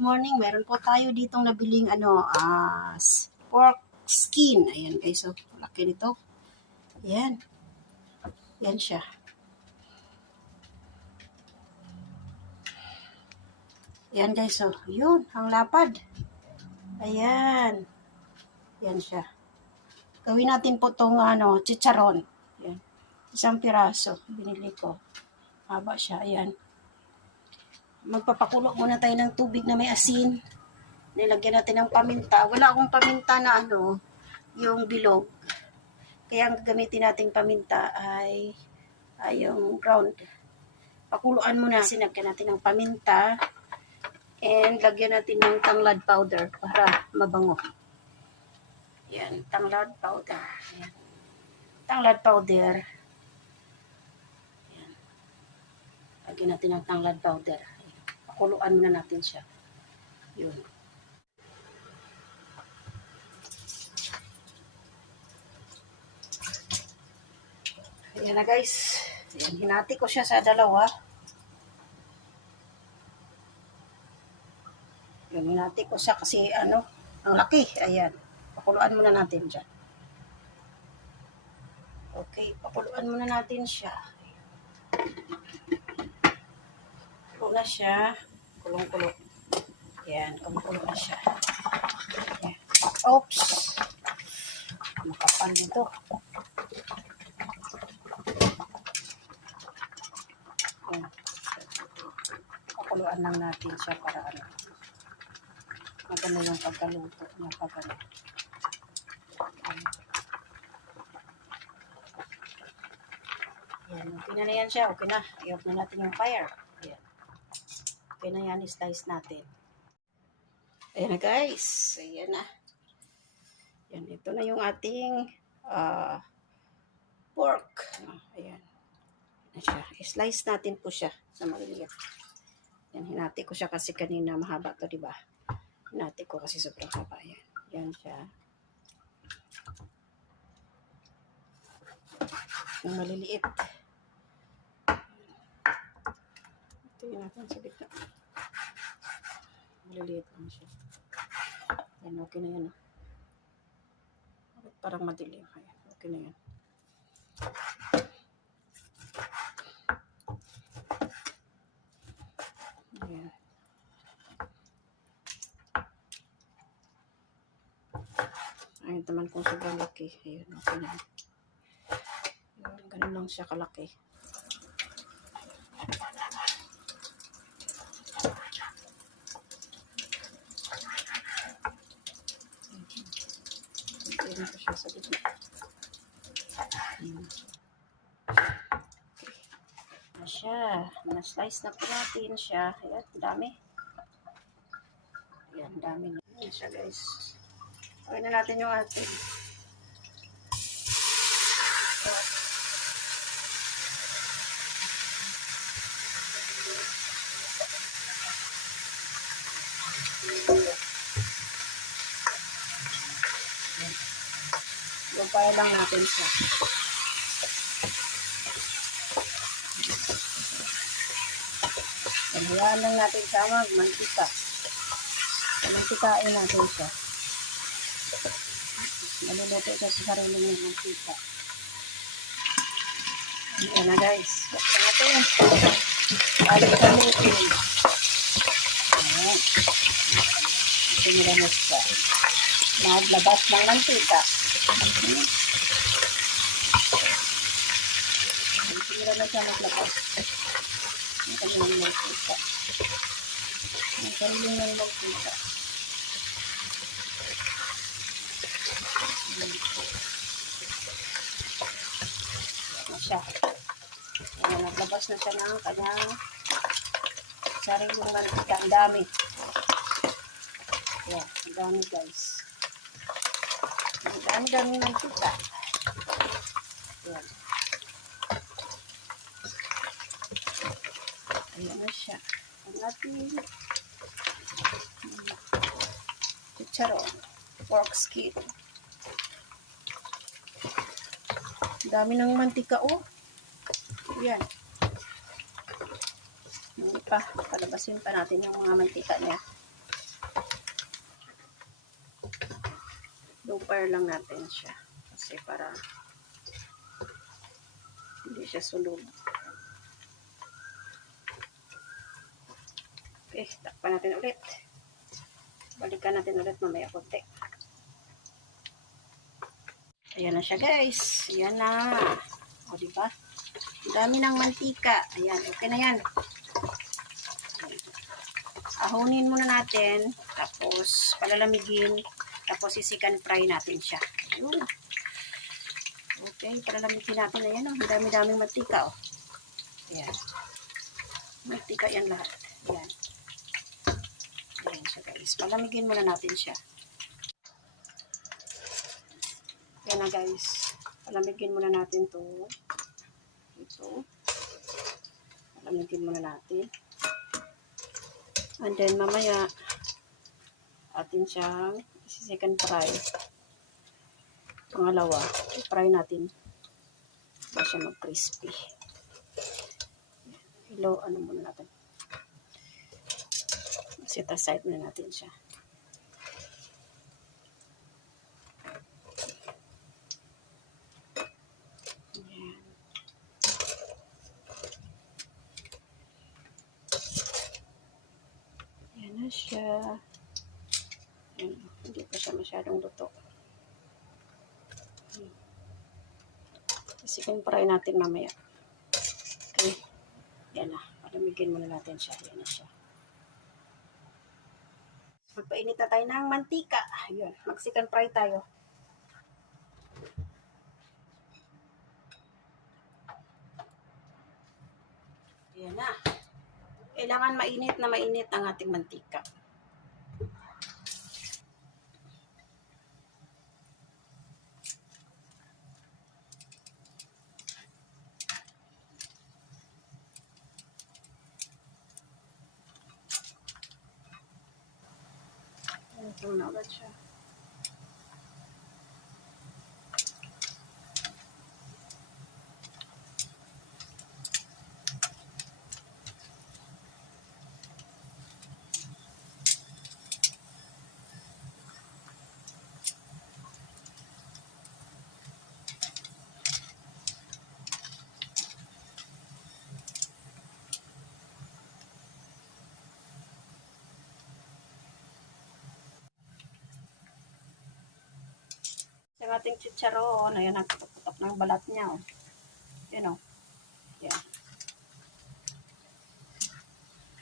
good morning. Meron po tayo ditong nabiling pork skin. Ayan guys, so laki nito. Ayan. Yan siya. Ayan guys, so yun, ang lapad. Ayan. Yan siya. Gawin natin po tong chicharon. Ayan. Isang piraso binili ko. Haba siya, ayan. Magpapakulo muna tayo ng tubig na may asin. Nilagyan natin ng paminta. Wala akong paminta na yung bilog. Kaya ang gagamitin nating paminta ay yung ground. Pakuluan muna. Sinagyan natin ng paminta. And lagyan natin ng tanglad powder para mabango. Yan, tanglad powder. Yan. Tanglad powder. Yan. Lagyan natin ng tanglad powder. Pakuluan muna natin siya. Yun. Ayan na guys. Ayan, hinati ko siya sa dalawa. Yun, hinati ko siya kasi ang laki. Ayan. Pakuluan muna natin dyan. Okay, pakuluan muna natin siya. Kulo na siya. Kulong-kulong. Ayan, kumukulo na siya. Ayan. Oops! Makapal dito. Ayan. Pakuluan lang natin siya para maganda yung pagkaluto niya pagano. Ayan, okay na yan siya. Okay na. I-off na natin yung fire. Ayan. Okay na yan. I-slice natin. Ayan na guys. Ayan na. Ayan. Ito na yung ating pork. Ayan. Ayan siya. I-slice natin po siya sa maliliit. Ayan. Hinati ko siya kasi kanina mahaba to, diba? Hinati ko kasi sobrang haba. Ayan. Ayan siya. Yung maliliit. Tingnan natin sa gitna. Maliliit lang siya. Ayan, okay na yan. Parang madilim. Ayan, okay na yan. Ayan. Ayun naman kung sobrang laki. Ayan, okay na. Ayan, ganun lang siya kalaki. Tignan ko siya sa gitna. Na siya. Na-slice na po natin siya. Ayan, dami. Ayan, dami na. Ayan siya guys. Gawin na natin yung ating. Lupayan lang natin siya. Hayaan lang natin siya magmantika. Mantikain natin siya. Maluluto siya sa sarili ng mantika. Ayan na guys. Buksan natin. Balik-balikin. Ayan. Ito nila na siya. Naglabas ng mantika. Sira na siya maglabas. Ang kanyang mantika. Ang kanyang mantika. Siya. Ayan, naglabas na siya ng kanyang sariling mantika. Ang dami. Ayan, ang dami guys. Ang dami mantika. Ayan. Ayan na siya. Ang ating chicharon. Pork skin. Dami ng mantika, oh. Yan. Hindi pa. Palabasin pa natin yung mga mantika niya. Low fire lang natin siya. Kasi para hindi siya sunog. Okay, takpan natin ulit. Balikan natin ulit mamaya konti. Ayan na siya guys. Ayan na. O diba? Ang dami ng mantika. Ayan, okay na yan. Ahonin muna natin. Tapos palalamigin. Tapos sisikan fry natin siya. Ayun. Okay, palalamigin natin. Ayan o. Ang dami-daming mantika o. Ayan. Mantika yan lahat. Ayan. Ayan siya guys. Palamigin muna natin siya. Ayan na guys. Palamigin muna natin to. Ito. Palamigin muna natin. And then mamaya atin siyang second fry. Pangalawa, i-fry natin para siya mag-crispy. Hello, ano muna natin? Set aside muna natin siya. Ayan. Ayan na siya. Ayan. Hindi pa siya masyadong luto. Second fry natin mamaya. Okay. Ayan na. Palamigin muna natin siya. Ayan na siya. Magpainit na tayo ng mantika. Ayun, mag-second fry tayo. Ayan na. Kailangan mainit na mainit ang ating mantika. Ito na agad siya. Yung ating chicharon, ayan, nagputok ng balat niya. Oh. Yan o. Yan.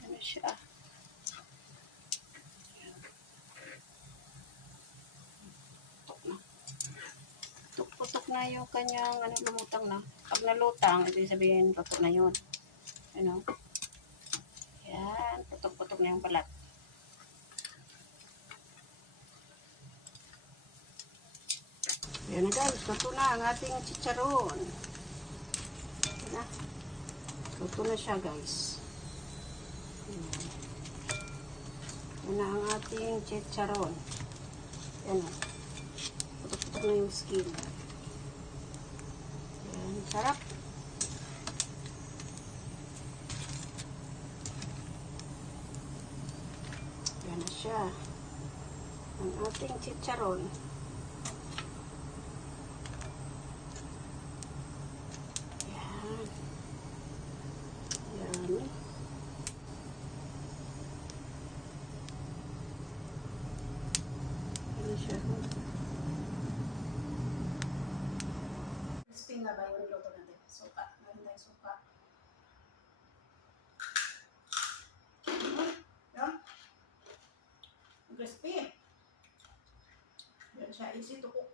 Ano siya. Putok na. Putok na yung kanyang, ano, lumutang na. Pag nalutang, ibig sabihin, putok na yun. Ano? Yan. Putok-putok na yung balat. Ayan na guys, luto na ang ating chicharon. Ayan na. Luto na siya guys. Ayan. Ayan na ang ating chicharon. Ayan na. Putok-putok na yung skin. Ayan, sarap. Ayan na siya. Ang ating chicharon. Crispy na ba yung niluto natin? Suka. Meron tayong suka. Yan. Crispy. Yan siya. Easy to cook.